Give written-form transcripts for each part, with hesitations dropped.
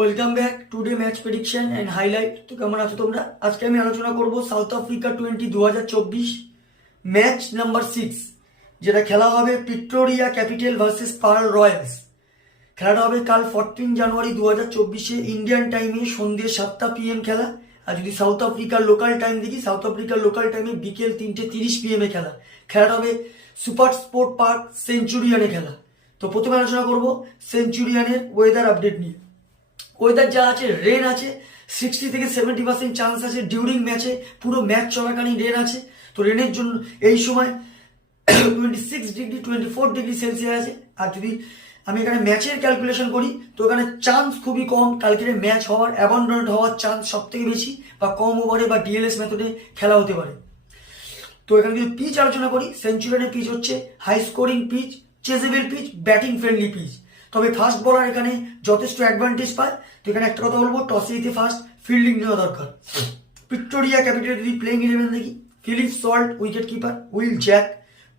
Welcome back today match prediction and highlight. তো কেমন আছো তোমরা? আজকে আমি আলোচনা করব south Africa twenty 2024 match number 6, যেটা খেলা হবে পিট্রোরিয়া ক্যাপিটাল ভার্সেস পার্ল রয়্যালস। খেলাটা হবে কাল 14 জানুয়ারি 2024 ইন্ডিয়ান টাইমে সন্ধ্যে 7টা PM খেলা। আর যদি সাউথ আফ্রিকার লোকাল টাইম দেখি, সাউথ আফ্রিকার লোকাল টাইমে বিকেল 3:30 PM খেলা। খেলাটা হবে সুপার স্পোর্ট পার্ক সেঞ্চুরিয়ানে খেলা। তো প্রথমে আলোচনা করব সেঞ্চুরিয়ানের ওয়েদার আপডেট নিয়ে। ওয়েদার যা আছে, রেন আছে, 60 থেকে 70% চান্স আছে ডিউরিং ম্যাচে, পুরো ম্যাচ চলাকালীন রেন আছে। তো রেনের জন্য এই সময় 26 ডিগ্রি 24 ডিগ্রি সেলসিয়াস আছে। আর যদি আমি এখানে ম্যাচের ক্যালকুলেশন করি তো এখানে চান্স খুবই কম কালকের ম্যাচ হওয়ার, অ্যাবান্ডন্ট হওয়ার চান্স সব থেকে বেশি, বা কম ওভারে বা ডিএলএস মেথডে খেলা হতে পারে। তো এখানে যদি পিচ আলোচনা করি, সেঞ্চুরিয়ানের পিচ হচ্ছে high scoring pitch, chasable pitch, batting friendly pitch. তবে ফাস্ট বোলার এখানে যথেষ্ট অ্যাডভান্টেজ পায়। তো এখানে একটা কথা বলবো, টসে জিতে ফার্স্ট ফিল্ডিং নেওয়া দরকার। ভিক্টোরিয়া ক্যাপিটাল যদি প্লেইং 11 দেখি, Philip salt wicket keeper, will Jack,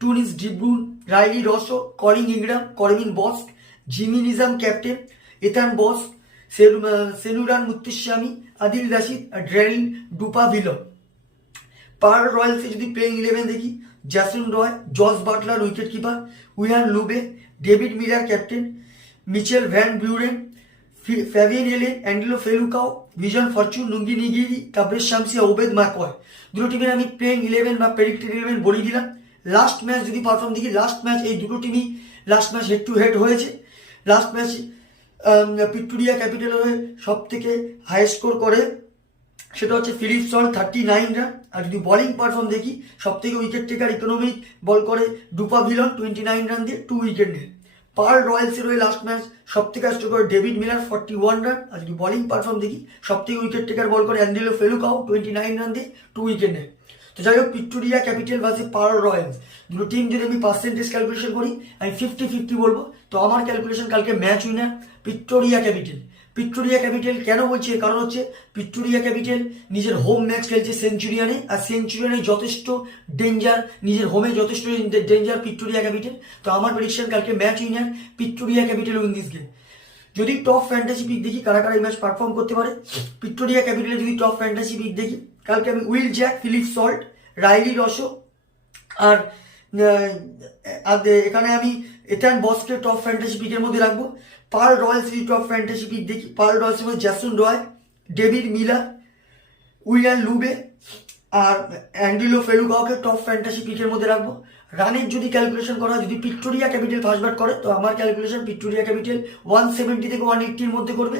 টুনিস ডিব্রুন, Rilee Rossouw, calling ইংরাম, করমিন Bosque, Jimmy Nizam captain, এথান boss, Senuran Muthuswamy, Adil Rashid, ড্রেরিন ডুপাভিলো। Pearl রয়্যালসে যদি প্লেইং 11 দেখি, জ্যাসন রয়, Jos Buttler wicket keeper, we want লুবে, David Miller captain, Mitchell van বিউরেন, Fabian এলেন, অ্যান্ডেলো ফেলুকাও, vision Fortune, Nungi নিগিরি, Tabrez Shamsia, Obed মাকওয়ায়। দুটো টিমের আমি playing 11 বা predicted 11 বলে দিলাম। Last match যদি পারফর্ম দেখি, লাস্ট ম্যাচ এই দুটো টিমই last match head to head হয়েছে। লাস্ট ম্যাচ ভিক্টোরিয়া ক্যাপিটাল হয়ে সব থেকে হাই স্কোর করে সেটা হচ্ছে ফিলিপ সল্ট 39 রান। আর যদি বোলিং পারফর্ম দেখি, সব থেকে উইকেট টেকার ইকোনমিক বল করে ডুপাভিলন 29 রান দিয়ে 2 উইকেট নেয়। পার্ল রয়্যালসের হয়ে লাস্ট ম্যাচ সব থেকে স্কোর করে ডেভিড মিলার 41 রান। আর যদি বোলিং পারফর্ম দেখি, সব থেকে উইকেট টেকার বল করে অ্যান্ডেলো ফেলুকাও 29 রান দিয়ে 2 উইকেট নেয়। তো যাই হোক, Victoria Capital versus Paarl Royals দুটো টিম যদি আমি পার্সেন্টেজ ক্যালকুলেশন করি, আমি 50-50 বলবো। তো আমার ক্যালকুলেশন কালকে match winner Victoria capital. Victoria capital কেন বলছি, এর কারণ হচ্ছে ভিক্টোরিয়া ক্যাপিটাল নিজের হোম ম্যাচ খেলছে সেঞ্চুরিয়ানে, আর সেঞ্চুরিয়ানে যথেষ্ট ডেঞ্জার, নিজের হোমে যথেষ্ট ডেঞ্জার ভিক্টোরিয়া ক্যাপিটাল। তো আমার প্রেডিকশন কালকে match winner Victoria capital win this game. যদি টপ ফ্যান্টাসি পিক দেখি কারা কারা এই ম্যাচ পারফর্ম করতে পারে, ভিক্টোরিয়া ক্যাপিটালে যদি টপ ফ্যান্টাসি পিক দেখি, কালকে আমি Will Jack, Philip Salt, Rilee Rossouw আর এখানে আমি এথান বসকে টপ ফ্যান্টাসি পিকের মধ্যে রাখবো। পার্ল রয়্যালস যদি টপ ফ্যান্টাসি পিক দেখি, পার্ল রয়্যালসের মধ্যে Jason Roy, David Miller, Wiaan Lubbe আর অ্যান্ডেলো ফেলুকাওকে টপ ফ্যান্টাসি পিকের মধ্যে রাখবো। রানের যদি ক্যালকুলেশন করা হয়, যদি ভিক্টোরিয়া ক্যাপিটাল ফার্স্ট ব্যাট করে, তো আমার ক্যালকুলেশন ভিক্টোরিয়া ক্যাপিটাল 170 থেকে 180-র মধ্যে করবে।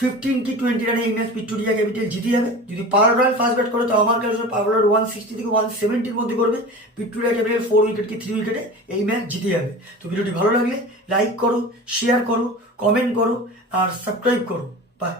15 কি 20 রানে এই ম্যাচ ভিক্টোরিয়া ক্যাপিটাল জিতে যাবে। যদি পার্ল রয়্যাল ফার্স্ট ব্যাট করে, তো আমার ক্যালকুলেশন পার্ল রয়্যাল 160 থেকে 170-র মধ্যে করবে। ভিক্টোরিয়া ক্যাপিটাল 4 উইকেট কি 3 উইকেটে এই ম্যাচ জিতে যাবে। তো ভিডিওটি ভালো লাগলে লাইক করো, শেয়ার করো, কমেন্ট করো আর সাবস্ক্রাইব করো। বাই।